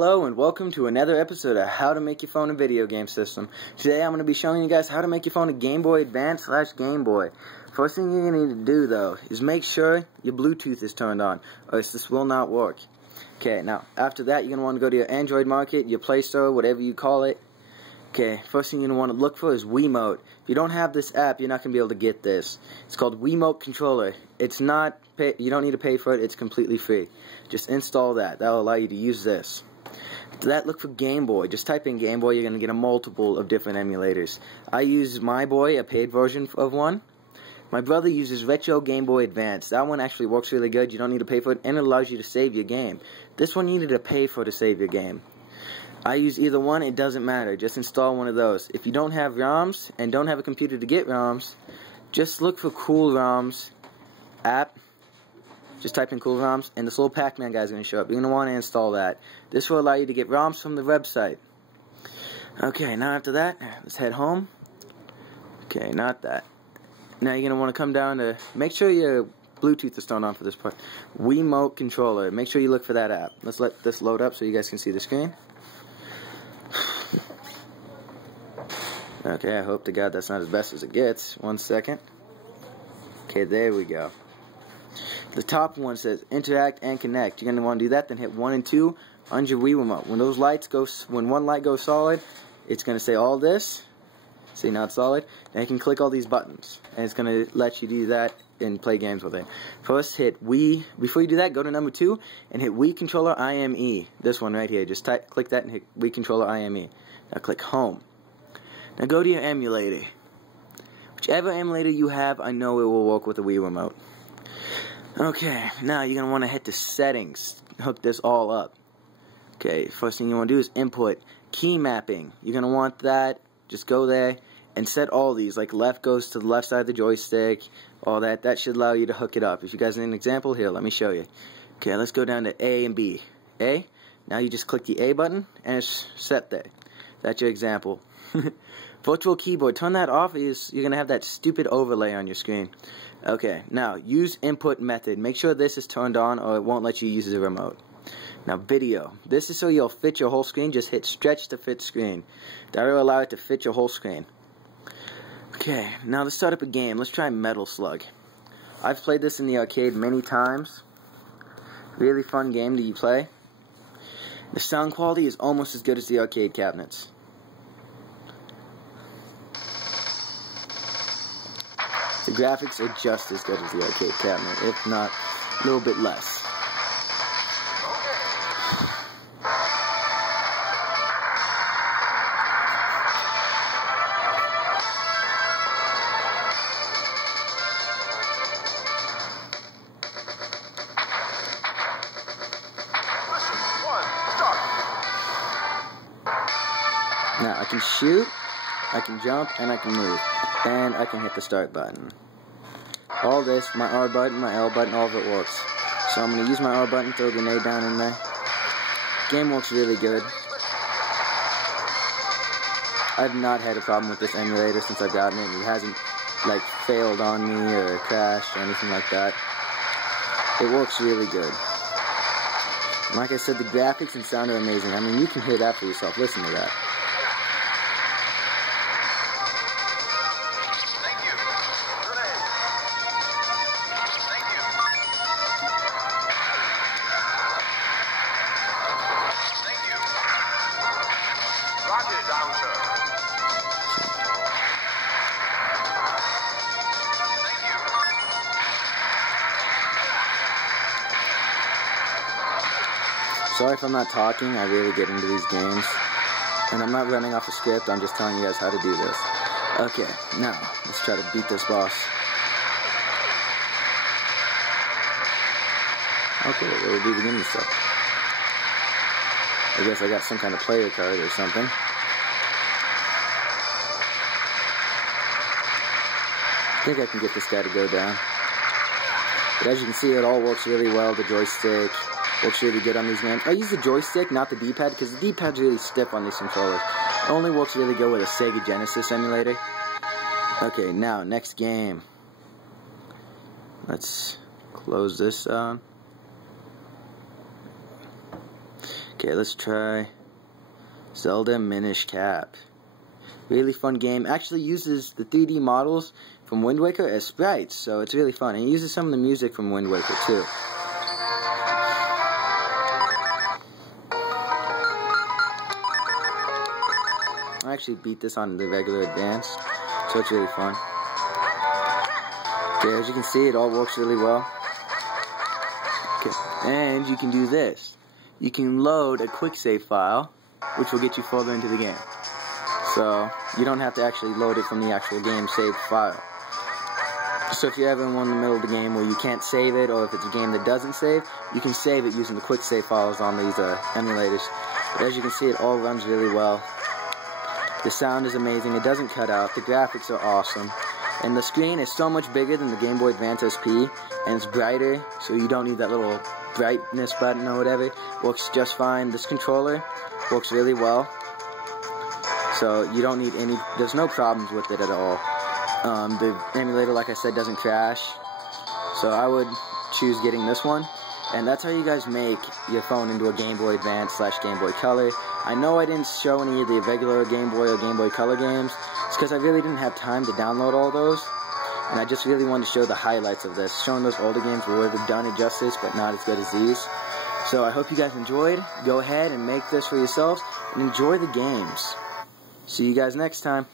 Hello and welcome to another episode of How to Make Your Phone a Video Game System. Today I'm going to be showing you guys how to make your phone a Game Boy Advance / Game Boy. First thing you're going to need to do though is make sure your Bluetooth is turned on or else this will not work. Okay, now after that you're going to want to go to your Android market, your Play Store, whatever you call it. Okay, first thing you're going to want to look for is Wiimote. If you don't have this app, you're not going to be able to get this. It's called Wiimote Controller. It's not you don't need to pay for it. It's completely free. Just install that. That will allow you to use this. After that, look for Game Boy. Just type in Game Boy. You're going to get a multiple of different emulators. I use My Boy, a paid version of one. My brother uses Retro Game Boy Advance. That one actually works really good. You don't need to pay for it, and it allows you to save your game. This one you need to pay for to save your game. I use either one. It doesn't matter. Just install one of those. If you don't have ROMs and don't have a computer to get ROMs, just look for Cool ROMs app. Just type in Cool ROMs, and this little Pac-Man guy is going to show up. You're going to want to install that. This will allow you to get ROMs from the website. Okay, now after that, let's head home. Okay, not that. Now you're going to want to come down to, make sure your Bluetooth is turned on for this part. Wiimote Controller. Make sure you look for that app. Let's let this load up so you guys can see the screen. Okay, I hope to God that's not as best as it gets. 1 second. Okay, there we go. The top one says interact and connect. You're going to want to do that, then hit 1 and 2 on your Wii remote. When those lights go, when one light goes solid, it's going to say all this. See, now it's solid. Now you can click all these buttons, and it's going to let you do that and play games with it. First, hit Wii. Before you do that, go to number 2 and hit Wii Controller IME. This one right here. Just click that and hit Wii Controller IME. Now click Home. Now go to your emulator. Whichever emulator you have, I know it will work with the Wii remote. Okay, now you're going to want to hit the settings, hook this all up. Okay, first thing you want to do is input key mapping. You're going to want that, just go there and set all these, like left goes to the left side of the joystick, all that. That should allow you to hook it up. If you guys need an example, here, let me show you. Okay, let's go down to A and B. A, now you just click the A button and it's set there. That's your example. Virtual keyboard, turn that off, you're going to have that stupid overlay on your screen. Okay, now use input method. Make sure this is turned on or it won't let you use the remote. Now video. This is so you'll fit your whole screen. Just hit stretch to fit screen. That will allow it to fit your whole screen. Okay, now let's start up a game. Let's try Metal Slug. I've played this in the arcade many times. Really fun game that you play. The sound quality is almost as good as the arcade cabinets. The graphics are just as good as the arcade cabinet, if not a little bit less. Now I can shoot, I can jump, and I can move. And I can hit the start button. All this, my R button, my L button, all of it works. So I'm going to use my R button, throw a grenade down in there. Game works really good. I've not had a problem with this emulator since I've gotten it. It hasn't like failed on me or crashed or anything like that. It works really good. Like I said, the graphics and sound are amazing. I mean, you can hear that for yourself. Listen to that. Sorry if I'm not talking, I really get into these games. And I'm not running off a script, I'm just telling you guys how to do this. Okay, now, let's try to beat this boss. Okay, where would be beginning stuff? I guess I got some kind of player card or something. I think I can get this guy to go down. But as you can see, it all works really well. The joystick works really good on these games. I use the joystick, not the D-pad, because the D-pad's really stiff on these controllers. It only works really good with a Sega Genesis emulator. Okay, now, next game. Let's close this. Okay, let's try Zelda Minish Cap. Really fun game. Actually uses the 3D models from Wind Waker as sprites, so it's really fun. And it uses some of the music from Wind Waker too. I actually beat this on the regular advanced, so it's really fun. Okay, as you can see, it all works really well. Okay, and you can do this. You can load a quick save file, which will get you further into the game. So you don't have to actually load it from the actual game saved file. So if you're ever in the middle of the game where you can't save it, or if it's a game that doesn't save, you can save it using the quick save files on these emulators. But as you can see, it all runs really well. The sound is amazing, it doesn't cut out, the graphics are awesome, and the screen is so much bigger than the Game Boy Advance SP, and it's brighter, so you don't need that little brightness button or whatever. It works just fine. This controller works really well, so you don't need there's no problems with it at all. The emulator, like I said, doesn't crash, so I would choose getting this one. And that's how you guys make your phone into a Game Boy Advance / Game Boy Color. I know I didn't show any of the regular Game Boy or Game Boy Color games. It's because I really didn't have time to download all those. And I just really wanted to show the highlights of this. Showing those older games would have done it justice, but not as good as these. So I hope you guys enjoyed. Go ahead and make this for yourselves and enjoy the games. See you guys next time.